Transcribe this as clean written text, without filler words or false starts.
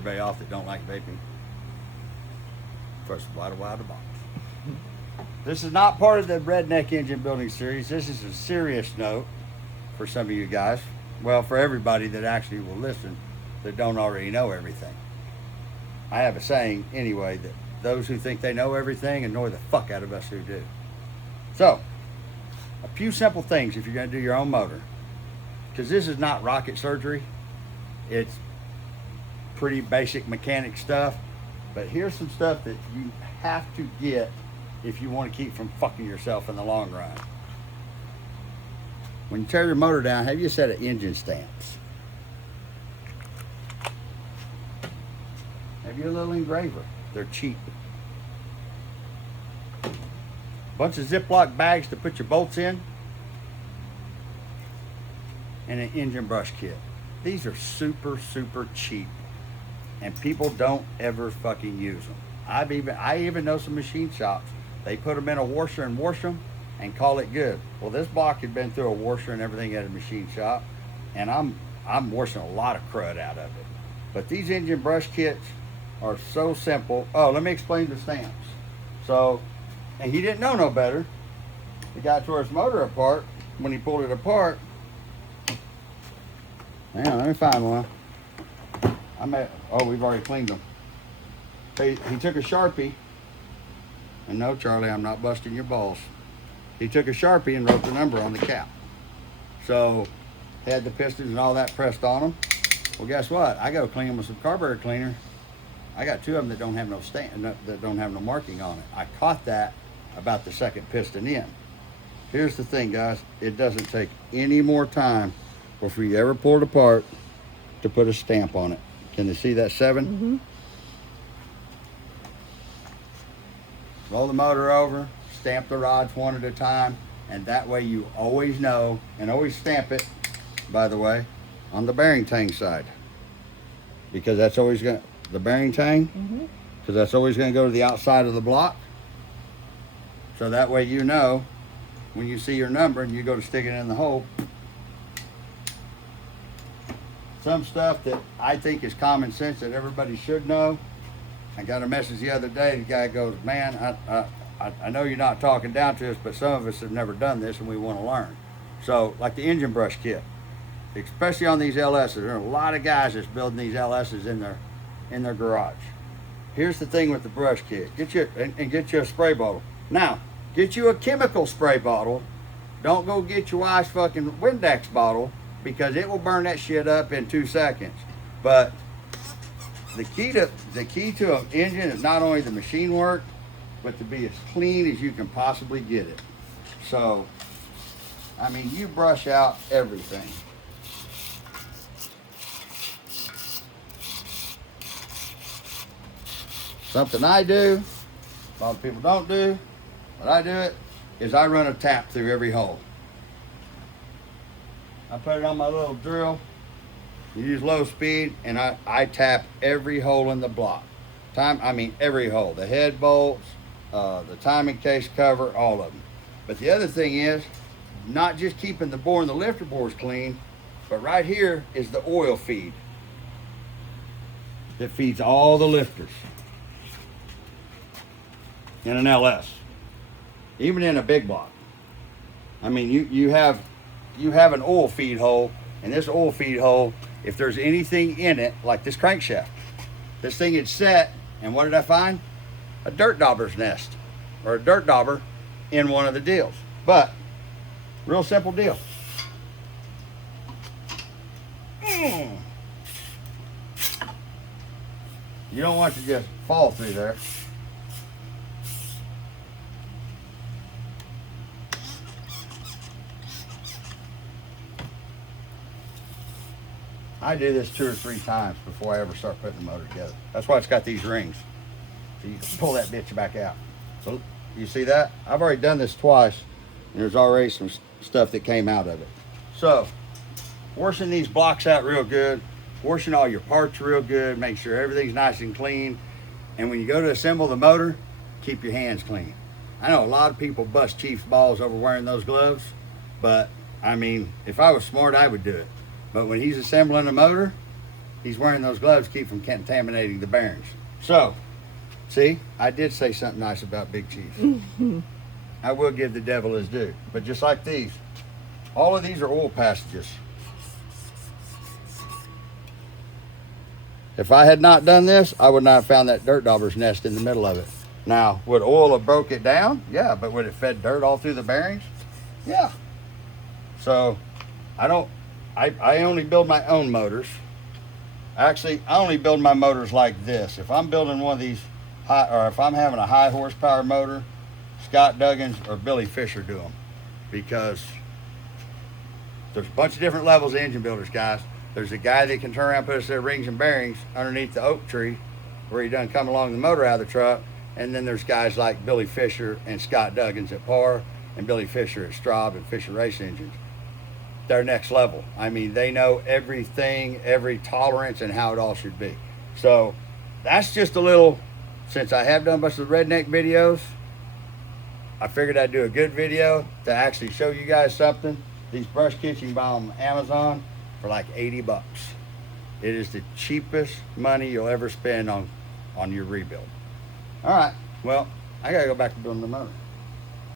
Everybody off that don't like vaping. First, wide the box. This is not part of the Redneck Engine Building series. This is a serious note for some of you guys. Well, for everybody that actually will listen that don't already know everything. I have a saying anyway that those who think they know everything annoy the fuck out of us who do. So, a few simple things if you're going to do your own motor. Because this is not rocket surgery. It's pretty basic mechanic stuff. But here's some stuff that you have to get if you want to keep from fucking yourself in the long run. When you tear your motor down, have you a set of engine stamps? Have you a little engraver? They're cheap. Bunch of Ziploc bags to put your bolts in. And an engine brush kit. These are super, super cheap. And people don't ever fucking use them. I even know some machine shops. They put them in a washer and wash them and call it good. Well, this block had been through a washer and everything at a machine shop, and I'm washing a lot of crud out of it. But these engine brush kits are so simple. Oh, let me explain the stamps. So, and he didn't know no better. The guy tore his motor apart. When he pulled it apart, hang on, let me find one. We've already cleaned them. He took a Sharpie, and no, Charlie, I'm not busting your balls. He took a Sharpie and wrote the number on the cap. So, had the pistons and all that pressed on them. Well, guess what? I go clean them with some carburetor cleaner. I got two of them that don't have no that don't have no marking on it. I caught that about the second piston in. Here's the thing, guys. It doesn't take any more time before you ever pull it apart to put a stamp on it. Can you see that 7? Mm-hmm. Roll the motor over, stamp the rods one at a time, and that way you always know, and always stamp it, by the way, on the bearing tang side. Because that's always going to, the bearing tang, because that's always going to go to the outside of the block. So that way you know, when you see your number and you go to stick it in the hole, some stuff that I think is common sense that everybody should know. I got a message the other day. The guy goes, man, I know you're not talking down to us, but some of us have never done this and we want to learn. So, like the engine brush kit, especially on these LSs, there are a lot of guys that's building these LSs in their garage. Here's the thing with the brush kit. Get you a spray bottle. Now, get you a chemical spray bottle. Don't go get your wife's fucking Windex bottle, because it will burn that shit up in 2 seconds. But the key to an engine is not only the machine work, but to be as clean as you can possibly get it. So, I mean, you brush out everything. Something I do, a lot of people don't do, but I do it, is I run a tap through every hole. I put it on my little drill, you use low speed, and I tap every hole in the block. Every hole. The head bolts, the timing case cover, all of them. But the other thing is, not just keeping the bore and the lifter bores clean, but right here is the oil feed that feeds all the lifters in an LS, even in a big block. I mean, you have an oil feed hole, and this oil feed hole, if there's anything in it, like this crankshaft, this thing had set, and what did I find? A dirt dauber's nest, or a dirt dauber in one of the deals. But, real simple deal. You don't want to just fall through there. I do this 2 or 3 times before I ever start putting the motor together. That's why it's got these rings. So you can pull that bitch back out. So you see that? I've already done this twice, and there's already some stuff that came out of it. So, washing these blocks out real good, washing all your parts real good, make sure everything's nice and clean. And when you go to assemble the motor, keep your hands clean. I know a lot of people bust Chief's balls over wearing those gloves, but I mean, if I was smart, I would do it. But when he's assembling a motor, he's wearing those gloves to keep from contaminating the bearings. So, see, I did say something nice about Big Chief. I will give the devil his due. But just like these, all of these are oil passages. If I had not done this, I would not have found that dirt dauber's nest in the middle of it. Now, would oil have broke it down? Yeah, but would it fed dirt all through the bearings? Yeah. So, I only build my own motors. Actually, I only build my motors like this. If I'm building one of these, if I'm having a high horsepower motor, Scott Duggins or Billy Fisher do them. Because there's a bunch of different levels of engine builders, guys. There's a guy that can turn around and put us their rings and bearings underneath the oak tree where he done come along the motor out of the truck. And then there's guys like Billy Fisher and Scott Duggins at Par and Billy Fisher at Straub and Fisher Race Engines. They're next level. I mean, they know everything, every tolerance, and how it all should be. So that's just a little, since I have done a bunch of redneck videos, I figured I'd do a good video to actually show you guys something. These brush kits you can buy on Amazon for like 80 bucks. It is the cheapest money you'll ever spend on your rebuild. All right, well, I gotta go back to building the motor.